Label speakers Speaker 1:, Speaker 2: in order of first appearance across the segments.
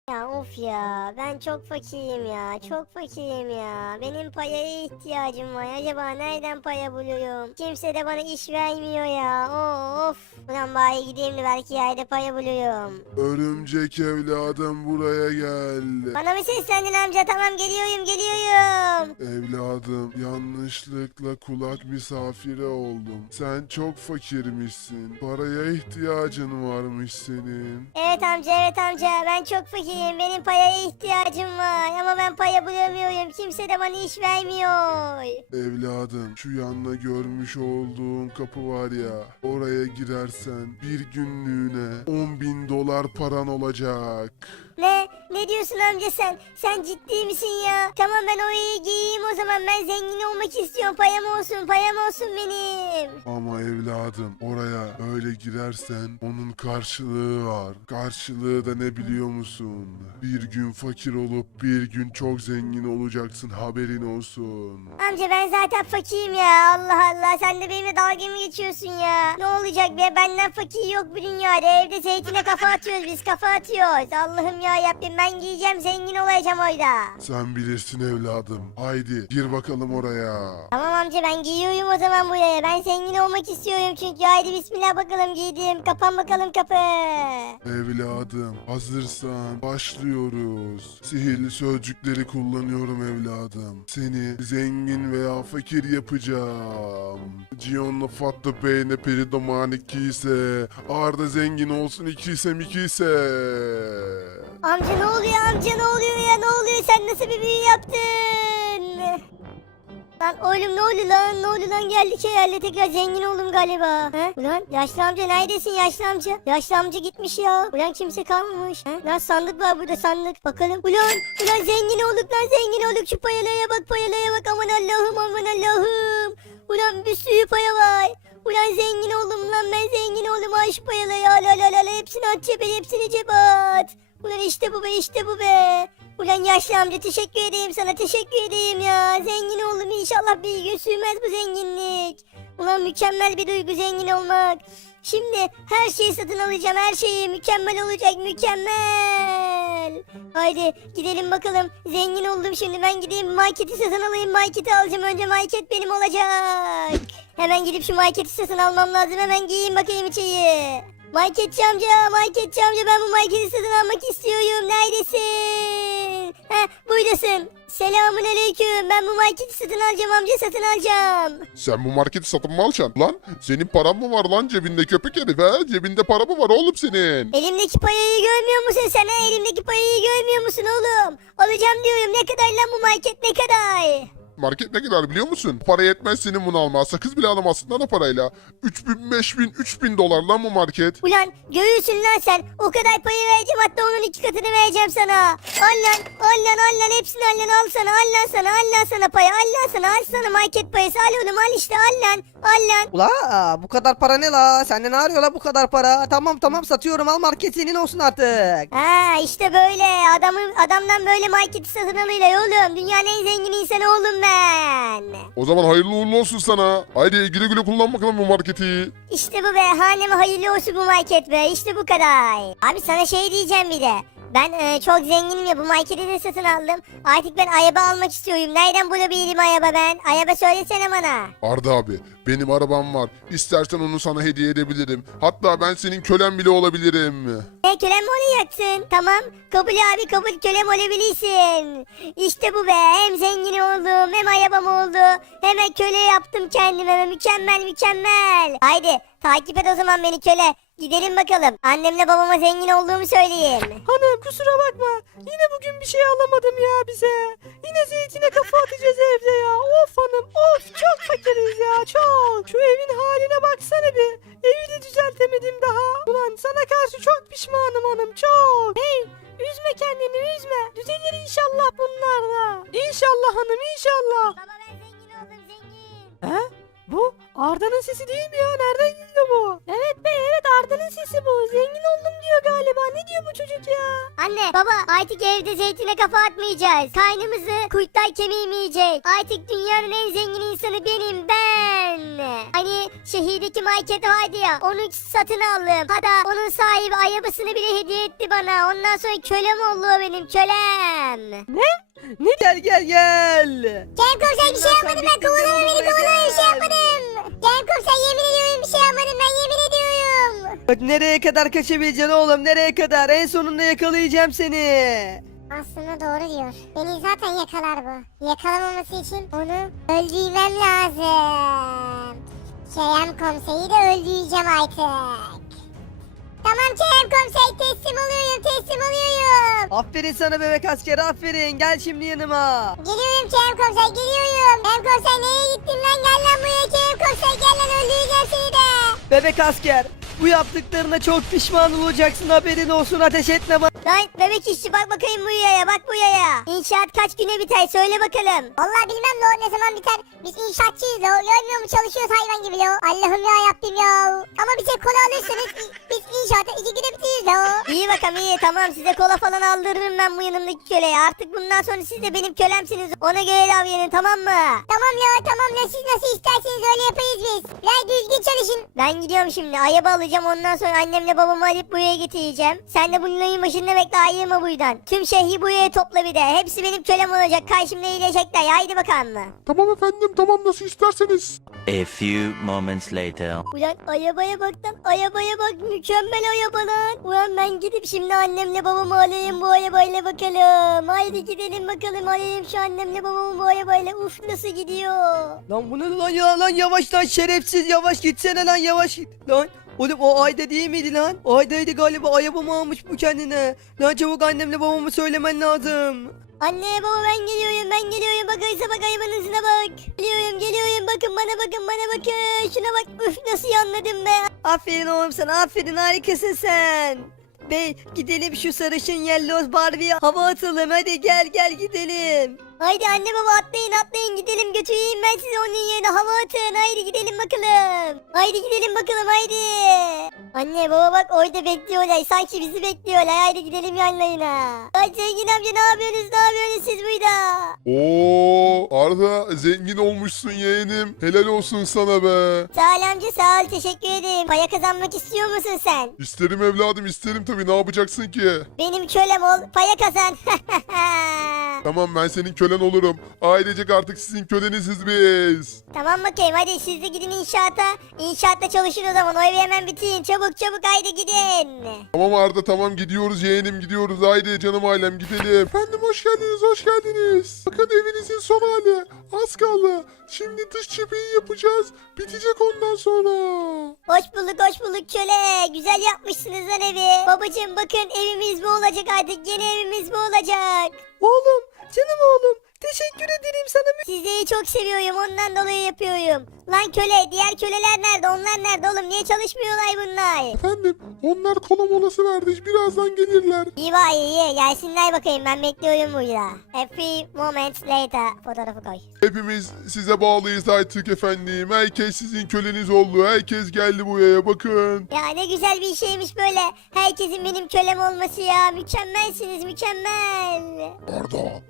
Speaker 1: Ya of ya, ben çok fakirim ya, çok fakirim ya. Benim payaya ihtiyacım var. Acaba nereden paya buluyorum? Kimse de bana iş vermiyor ya. Of. Ulan bari gideyim de belki yerde paya buluyorum.
Speaker 2: Örümcek evladım buraya gel.
Speaker 1: Bana mı seslendin amca? Tamam, geliyorum.
Speaker 2: Evladım yanlışlıkla kulak misafiri oldum. Sen çok fakirmişsin. Paraya ihtiyacın varmış senin.
Speaker 1: Evet amca, ben çok fakirim. Benim payaya ihtiyacım var. Ama ben paya bulamıyorum. Kimse de bana iş vermiyor.
Speaker 2: Evladım şu yanına görmüş olduğun kapı var ya, oraya girersen bir günlüğüne 10.000 dolar paran olacak.
Speaker 1: Ne? Ne diyorsun amca sen? Sen ciddi misin ya? Tamam, ben oraya giyeyim o zaman. Ben zengin olmak istiyorum. Payam olsun benim.
Speaker 2: Ama evladım oraya öyle girersen onun karşılığı var. Karşılığı da ne biliyor musun? Bir gün fakir olup bir gün çok zengin olacaksın, haberin olsun.
Speaker 1: Amca ben zaten fakirim ya. Allah Allah, sen de benimle dalga mı geçiyorsun ya? Ne olacak be? Benden fakir yok bu dünyada. Evde zeytine kafa atıyoruz biz, kafa atıyoruz. Allah'ım ya Rabbim, ben giyeceğim, zengin olacağım orada.
Speaker 2: Sen bilirsin evladım. Haydi gir bakalım oraya.
Speaker 1: Tamam amca, ben giyiyorum o zaman buraya. Ben zengin olmak istiyorum çünkü. Haydi bismillah bakalım, giydim. Kapan bakalım kapı.
Speaker 2: Evladım hazırsan başlıyoruz. Sihirli sözcükleri kullanıyorum evladım. Seni zengin veya fakir yapacağım. Gion'la Fatlı Bey'le Peridomani ise Arda zengin olsun ikiyse.
Speaker 1: Amca ne oluyor amca, ne oluyor ya, ne oluyor, sen nasıl bir büyü yaptın? Lan oğlum, ne oldu lan, geldik herhalde, tekrar zengin oldum galiba. He? Ulan yaşlı amca neredesin, yaşlı amca? Yaşlı amca gitmiş ya. Ulan kimse kalmamış. He? Lan sandık var burada, sandık. Bakalım. Ulan zengin olduk lan, zengin olduk. Şu payalaya bak, aman Allah'ım. Ulan bir sürü paya var. Ulan zengin oldum lan, ben zengin oldum. Ay şu payalaya, la hepsini at cebe, hepsini cebe at. Ulan işte bu be. Ulan yaşlı amca, teşekkür edeyim sana, teşekkür edeyim ya. Zengin oldum, inşallah bir gün sürmez bu zenginlik. Ulan mükemmel bir duygu zengin olmak. Şimdi her şeyi satın alacağım, her şeyi mükemmel olacak, mükemmel. Haydi gidelim bakalım, zengin oldum, şimdi ben gideyim marketi satın alayım, marketi alacağım, önce market benim olacak. Hemen gidip şu marketi satın almam lazım, hemen giyeyim bakayım içeri. Marketçi amca, ben bu marketi satın almak istiyorum. Neredesin? Buradasın. Selamun aleyküm. Ben bu marketi satın alacağım amca, satın alacağım.
Speaker 2: Sen bu marketi satın mı alacaksın lan? Senin paran mı var lan cebinde köpek herif ha? Cebinde para mı var oğlum senin?
Speaker 1: Elimdeki payayı görmüyor musun sen ha? Elimdeki payayı görmüyor musun oğlum? Alacağım diyorum. Ne kadar lan bu market, ne kadar?
Speaker 2: Market ne kadar biliyor musun? Para yetmez senin bunu almaya. Sakız bile alamazsın lan o parayla. 3.000, 5.000, 3.000 dolar lan bu market.
Speaker 1: Ulan görüyorsun lan sen. O kadar payı vereceğim, hatta onun 2 katını vereceğim sana. Al lan hepsini al lan, al sana payı, al sana market payısı, al oğlum, al işte, al lan.
Speaker 3: Ula bu kadar para ne la? Sende ne arıyor la bu kadar para? Tamam satıyorum, al, market senin olsun artık.
Speaker 1: Ha işte böyle adamdan böyle marketi satın alıyla oğlum. Dünyanın en zengin insanı oğlum ben.
Speaker 2: O zaman hayırlı uğurlu olsun sana. Haydi güle güle kullan bakalım bu marketi.
Speaker 1: İşte bu be, haneme hayırlı olsun bu market be, işte bu kadar. Abi sana şey diyeceğim bir de. Ben çok zenginim ya, bu marketi de satın aldım. Artık ben araba almak istiyorum. Nereden bulabilirim araba ben? Araba söylesene bana.
Speaker 2: Arda abi benim arabam var. İstersen onu sana hediye edebilirim. Hatta ben senin kölen bile olabilirim.
Speaker 1: Kölem mi olacaksın? Tamam. Kabul abi, kabul, kölem olabilirsin. İşte bu be. Hem zengin oldum, hem arabam oldu. Hemen köle yaptım kendime. Mükemmel. Haydi takip et o zaman beni köle. Gidelim bakalım. Annemle babama zengin olduğumu söyleyeyim.
Speaker 3: Hanım kusura bakma. Yine bugün bir şey alamadım ya bize. Yine zeytine kafa atacağız evde ya. Of hanım of, çok fakiriz ya, çok. Şu evin haline baksana bir. Evi de düzeltemedim daha. Ulan sana karşı çok pişmanım hanım, çok. Hey, üzme kendini, üzme. Düzelir inşallah bunlar da. İnşallah hanım, inşallah.
Speaker 1: Baba ben zengin oldum, zengin.
Speaker 3: He? Bu Arda'nın sesi değil mi ya? Nereden geliyor bu? Evet be, evet, Arda'nın sesi bu. Zengin oldum diyor galiba. Ne diyor bu çocuk ya?
Speaker 1: Anne baba artık evde zeytine kafa atmayacağız. Kaynımızı kurtlar kemiyemeyecek. Artık dünyanın en zengin insanı benim ben. Hani şehirdeki market vardı ya onu satın aldım. Hatta onun sahibi arabasını bile hediye etti bana. Ondan sonra kölem oldu o benim kölem.
Speaker 3: Ne gel.
Speaker 1: Kerem komiser bir şey yapmadım ben. Kovalama beni kovalama bir şey yapmadım. Kerem komiser yemin ediyorum bir şey yapmadım ben yemin ediyorum.
Speaker 3: Bak nereye kadar kaçabileceksin oğlum nereye kadar en sonunda yakalayacağım seni.
Speaker 1: Aslında doğru diyor. Beni zaten yakalar bu. Yakalamaması için onu öldürmem lazım. Kerem komiseri de öldüreceğim artık. Tamam Kerem komiser teslim oluyorum.
Speaker 3: Aferin sana bebek asker aferin gel şimdi yanıma.
Speaker 1: Geliyorum Kerem komiser geliyorum. Kerem komiser nereye gittin lan gel lan buraya Kerem komiser gel lan öldüreceğim seni de.
Speaker 3: Bebek asker bu yaptıklarına çok pişman olacaksın haberin olsun ateş etme bana.
Speaker 1: Lan bebek işçi bak bakayım bu yaya bak bu yaya. İnşaat kaç güne biter söyle bakalım. Vallahi bilmem lo ne zaman biter. Biz inşaatçıyız lo. Görmüyor mu çalışıyoruz hayvan gibi lo. Allah'ım ya Rabbim ya. Ama bize kola alırsanız biz inşaatı 2 güne bitiririz lo. İyi bakalım iyi tamam size kola falan aldırırım ben bu yanımdaki köleye. Artık bundan sonra siz de benim kölemsiniz. Ona göre davranın tamam mı? Tamam ya siz nasıl isterseniz öyle yaparız biz. Ya düzgün çalışın. Ben gidiyorum şimdi ayaba alacağım ondan sonra annemle babamı alıp buraya getireceğim. Sen de bunun ayın başında bekle ayırma buradan. Tüm şehri buraya topla bir de. Hepsi benim kölem olacak. Karşımda eğilecekler. Haydi bakalım.
Speaker 2: Tamam efendim tamam nasıl isterseniz.
Speaker 4: A few moments later.
Speaker 1: Ulan arabaya bak lan. Arabaya bak. Mükemmel araba lan. Ulan ben gidip şimdi annemle babamı alayım bu arabayla bakalım. Haydi gidelim bakalım. Alayım şu annemle babamı bu arabayla. Uf nasıl gidiyor.
Speaker 3: Lan bu ne lan ya lan yavaş lan şerefsiz yavaş gitsene lan yavaş git. Lan oğlum o Ayda değil miydi lan? Ayda'ydı galiba arabamı almış bu kendine. Lan çabuk annemle babamı söylemen lazım.
Speaker 1: Anne baba ben geliyorum bakaysa bak hayvanınızına bak. Geliyorum bakın bana bakın. Şuna bak üf nasıl yanladım be.
Speaker 3: Aferin oğlum sana aferin harikasın sen. Bey gidelim şu sarışın yelloz Barbie'ye hava atalım hadi gel gidelim.
Speaker 1: Haydi anne baba atlayın gidelim götüreyim ben sizi onun yerine hava atın haydi gidelim bakalım. Haydi gidelim bakalım haydi. Anne baba bak orada bekliyorlar sanki bizi bekliyorlar haydi gidelim yanlarına. Ay zengin amca ne yapıyorsunuz siz burada?
Speaker 2: Oo Arda zengin olmuşsun yeğenim. Helal olsun sana be.
Speaker 1: Sağ ol amca sağ ol teşekkür ederim. Paya kazanmak istiyor musun sen?
Speaker 2: İsterim evladım isterim tabii ne yapacaksın ki?
Speaker 1: Benim kölem ol paya kazan.
Speaker 2: Tamam ben senin kölen olurum. Ailecek artık sizin köleniziz biz.
Speaker 1: Tamam bakayım hadi siz de gidin inşaata. İnşaatta çalışın o zaman o evi hemen bitirin çabuk haydi gidin.
Speaker 2: Tamam Arda tamam gidiyoruz yeğenim gidiyoruz. Haydi canım ailem gidelim. Efendim hoş geldiniz. Bakın evinizin son hali. Az kaldı. Şimdi dış cepheyi yapacağız. Bitecek ondan sonra.
Speaker 1: Hoş bulduk köle. Güzel yapmışsınız lan evi. Babacım bakın evimiz bu olacak artık. Yeni evimiz bu olacak.
Speaker 3: Oğlum canım oğlum teşekkür ederim sana.
Speaker 1: Sizleri çok seviyorum ondan dolayı yapıyorum. Lan köle diğer köleler nerede onlar nerede oğlum niye çalışmıyorlar bunlar?
Speaker 2: Efendim onlar kola molası verdi. Birazdan gelirler.
Speaker 1: İyi var iyi gelsinler bakayım ben bekliyorum burada. A few moments later fotoğrafı koy.
Speaker 2: Hepimiz size bağlıyız artık efendim. Herkes sizin köleniz oldu. Herkes geldi buraya bakın.
Speaker 1: Ya ne güzel bir şeymiş böyle. Herkesin benim kölem olması ya. Mükemmelsiniz mükemmel.
Speaker 2: Arda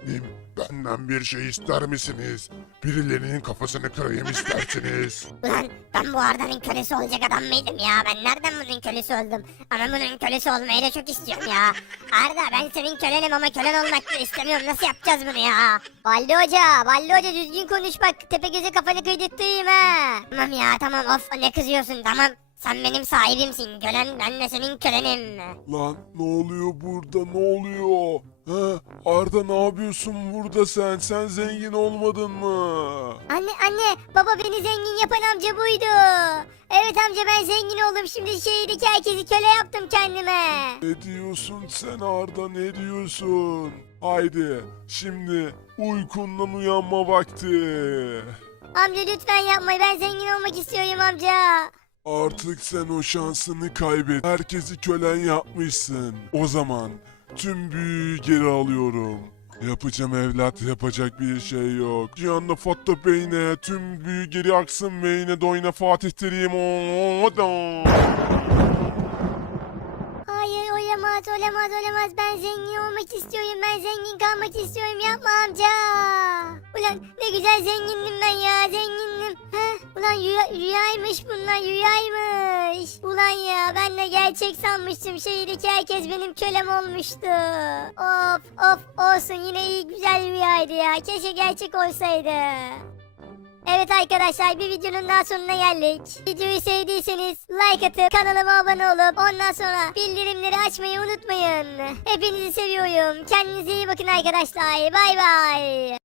Speaker 2: benden bir şey ister misiniz? Birilerinin kafasını kırayım isterseniz.
Speaker 1: Ulan ben bu Arda'nın kölesi olacak adam mıydım ya? Ben nereden bunun kölesi oldum? Ama bunun kölesi olmayı da çok istiyorum ya. Arda ben senin kölenim ama kölen olmak da istemiyorum. Nasıl yapacağız bunu ya? Balli Hoca düzgün konuş bak. Tepe göze kafanı kıydırttırayım ha. Tamam ya tamam of ne kızıyorsun tamam. Sen benim sahibimsin. Kölen ben de senin kölenim.
Speaker 2: Lan ne oluyor burada ne oluyor? Ha, Arda ne yapıyorsun burada sen? Sen zengin olmadın mı?
Speaker 1: Anne baba beni zengin yapan amca buydu. Evet amca ben zengin oldum şimdi şehirdeki herkesi köle yaptım kendime.
Speaker 2: Ne diyorsun sen Arda ne diyorsun? Haydi şimdi uykundan uyanma vakti.
Speaker 1: Amca lütfen yapmayın ben zengin olmak istiyorum amca.
Speaker 2: Artık sen o şansını kaybet. Herkesi kölen yapmışsın. O zaman tüm büyüyü geri alıyorum. Yapacağım evlat yapacak bir şey yok. Cihan'la Fatih Bey'ine tüm büyü geri aksın beyine doyuna Fatih Terim o da.
Speaker 1: Hayır olamaz. Ben zengin olmak istiyorum. Ben zengin kalmak istiyorum. Yapma amca. Ulan ne güzel zengindim ben ya. Zengindim. Heh. Ulan rüyaymış bunlar. Rüyaymış. Ulan ya ben de gerçek sanmıştım. Şehirdeki herkes benim kölem olmuştu. Of olsun. Yine iyi güzel rüyaydı ya. Keşke gerçek olsaydı. Evet arkadaşlar bir videonun daha sonuna geldik. Videoyu sevdiyseniz like atıp kanalıma abone olup ondan sonra bildirimleri açmayı unutmayın. Hepinizi seviyorum. Kendinize iyi bakın arkadaşlar. Bay bay.